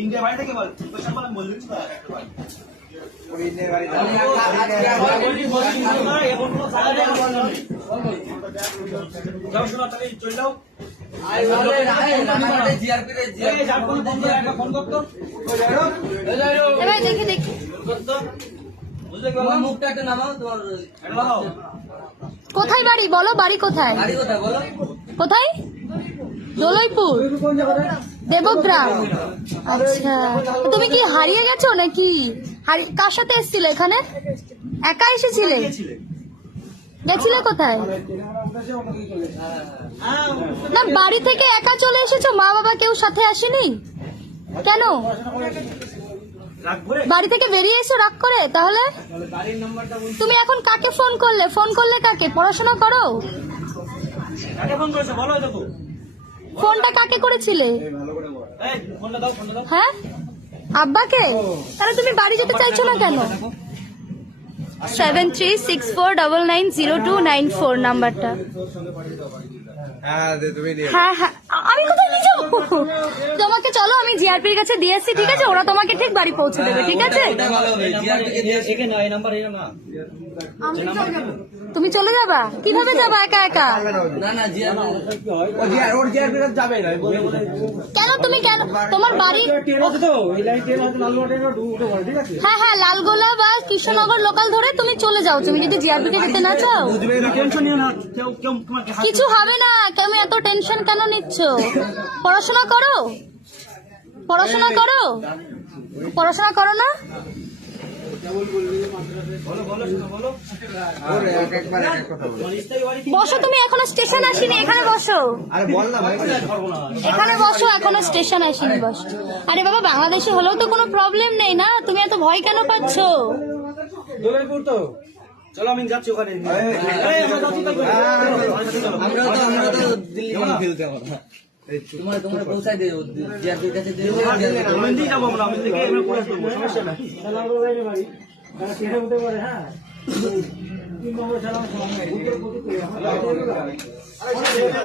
India বাড়ি থেকে বল বললি দেখি দেখি কোথায় বাড়ি বলো, বাড়ি কোথায়? কোথায়? দোলইপুর, দেবগ্রাম। আচ্ছা, তুমি কি হারিয়ে গেছো নাকি? কার সাথে এসেছিলে এখানে? একা এসেছিলে? গেছিলে কোথায়? না, বাড়ি থেকে একা চলে এসেছো, মা বাবা কেউ সাথে আসেনি কেন? বাড়ি থেকে বেরিয়ে এসো রাগ করে? তাহলে তুমি এখন কাকে ফোন করলে? ফোন করলে কাকে? পড়াশোনা করো? ফোনটা কাকে করেছিলে? হ্যাঁ, আব্বাকে? তাহলে তুমি বাড়ি যেতে চাইছো না কেন? 7364990294 নাম্বারটা। হ্যাঁ হ্যাঁ, আমি কোথায় নিয়ে যাবো তোমাকে? চলো আমি জিআরপির কাছে দিয়ে আসছি, ঠিক আছে? ওরা তোমাকে ঠিক বাড়ি পৌঁছে দেবে, ঠিক আছে? তুমি চলে যাবা? কিভাবে যাবা একা একা? কেন তুমি কেন? তোমার বাড়ি? হ্যাঁ হ্যাঁ, লালগোলা বা কৃষ্ণনগর লোকাল ধরে তুমি চলে যাও। তুমি যদি জিআরপিতে যেতে না চাও কিছু হবে না। তুমি এত টেনশন কেন নিচ্ছ? পড়াশোনা করো, পড়াশোনা করো, পড়াশোনা করো না? বসো, তুমি এখনো স্টেশন আসিনি, এখানে বসো। এখানে বসো, এখনো স্টেশন আসিনি, বসো। আরে বাবা, বাংলাদেশে হলেও তো কোনো প্রবলেম নেই না, তুমি এত ভয় কেন পাচ্ছ? চলো আমি যাচ্ছি ওখানে। তোমার পৌঁছায় দেবো জিআরপির কাছে যাবো আমরা, আমি সমস্যা নাই।